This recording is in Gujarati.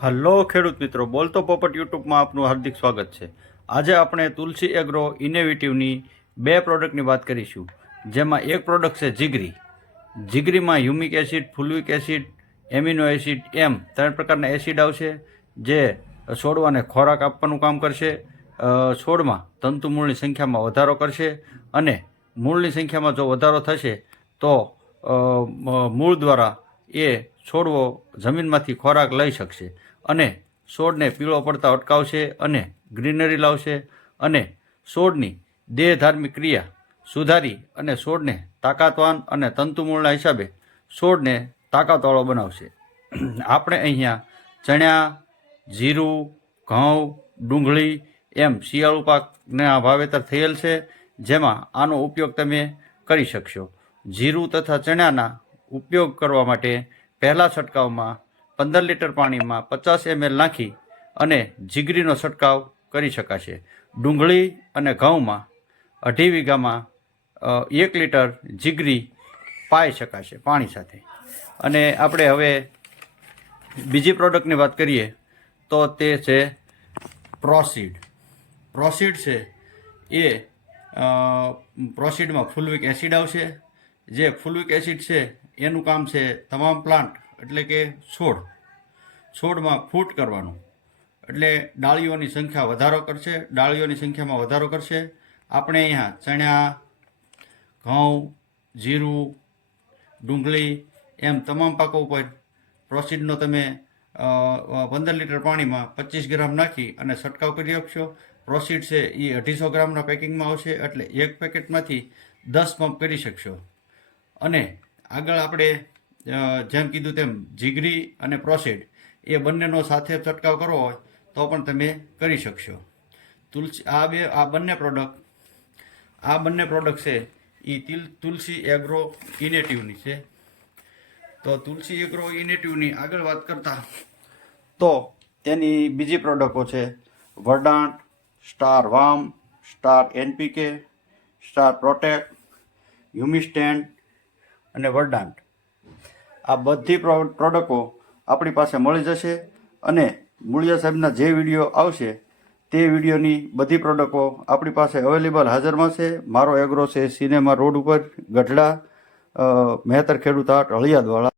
હલો ખેડૂત મિત્રો, બોલતો પોપટ યુટ્યુબમાં આપનું હાર્દિક સ્વાગત છે। આજે આપણે તુલસી એગ્રો ઇનોવેટિવની બે પ્રોડક્ટની વાત કરીશું, જેમાં એક પ્રોડક્ટ છે જીગરી। જીગરીમાં humic acid, fulvic acid, amino acid એમ ત્રણ પ્રકારના એસિડ આવશે, જે છોડવાને ખોરાક આપવાનું કામ કરશે, છોડમાં તંતુ મૂળની સંખ્યામાં વધારો કરશે અને મૂળની સંખ્યામાં જો વધારો થશે તો મૂળ દ્વારા એ છોડવો જમીનમાંથી ખોરાક લઈ શકશે અને છોડને પીળો પડતા અટકાવશે અને ગ્રીનરી લાવશે અને છોડની દેહધાર્મિક ક્રિયા સુધારી અને છોડને તાકાતવાન અને તંતુમૂળના હિસાબે છોડને તાકાતવાળો બનાવશે। આપણે અહીંયા ચણા, જીરું, ઘઉં, ડુંગળી એમ શિયાળુ પાકના વાવેતર થયેલ છે, જેમાં આનો ઉપયોગ તમે કરી શકશો। જીરું તથા ચણાના ઉપયોગ કરવા માટે પહેલા છંટકાવમાં 15 લીટર પાણીમાં 50 ml નાખી અને જીગરીનો છંટકાવ કરી શકાશે। ડુંગળી અને ઘઉંમાં 2.5 વીઘામાં 1 લીટર જીગરી પાઈ શકાશે પાણી સાથે। અને આપણે હવે બીજી પ્રોડક્ટની વાત કરીએ તો તે છે પ્રોસીડ। પ્રોસીડ છે એ પ્રોસીડમાં ફુલ્વિક એસિડ આવશે, જે ફુલ્વિક એસિડ છે એનું કામ છે તમામ પ્લાન્ટ એટલે કે છોડમાં ફૂટ કરવાનું, એટલે ડાળીઓની સંખ્યા વધારો કરશે, ડાળીઓની સંખ્યામાં વધારો કરશે। આપણે અહીંયા ચણા, ઘઉં, જીરું, ડુંગળી એમ તમામ પાકો ઉપર પ્રોસીડનો તમે 15 લીટર પાણીમાં 25 ગ્રામ નાખી અને છંટકાવ કરી આપશો। પ્રોસીડ છે એ 250 ગ્રામના પેકિંગમાં આવશે, એટલે એક પેકેટમાંથી 10 પંપ કરી શકશો। અને આગળ આપણે જેમ કીધું તેમ જીગરી અને પ્રોસીડ એ બંનેનો સાથે છંટકાવ કરવો હોય તો પણ તમે કરી શકશો। તુલસી આ બંને પ્રોડક્ટ છે એ તુલસી એગ્રો ઇનેટિવની છે। તો તુલસી એગ્રો ઇનેટિવની આગળ વાત કરતા તો તેની બીજી પ્રોડક્ટો છે વર્ડાન્ટ, સ્ટાર વામ, star NPK, star protect, humistand અને વર્ડાન્ટ। આ બધી પ્રોડક્ટો આપણી પાસે મળી જશે અને મૂળિયા સાહેબના જે વિડીયો આવશે તે વિડીયોની બધી પ્રોડક્ટો આપણી પાસે અવેલેબલ હાજરમાં છે। મારો એગ્રો છે સિનેમા રોડ ઉપર, ગઢડા, મહેતર ખેડૂત હાટ, હળિયાદવાળા।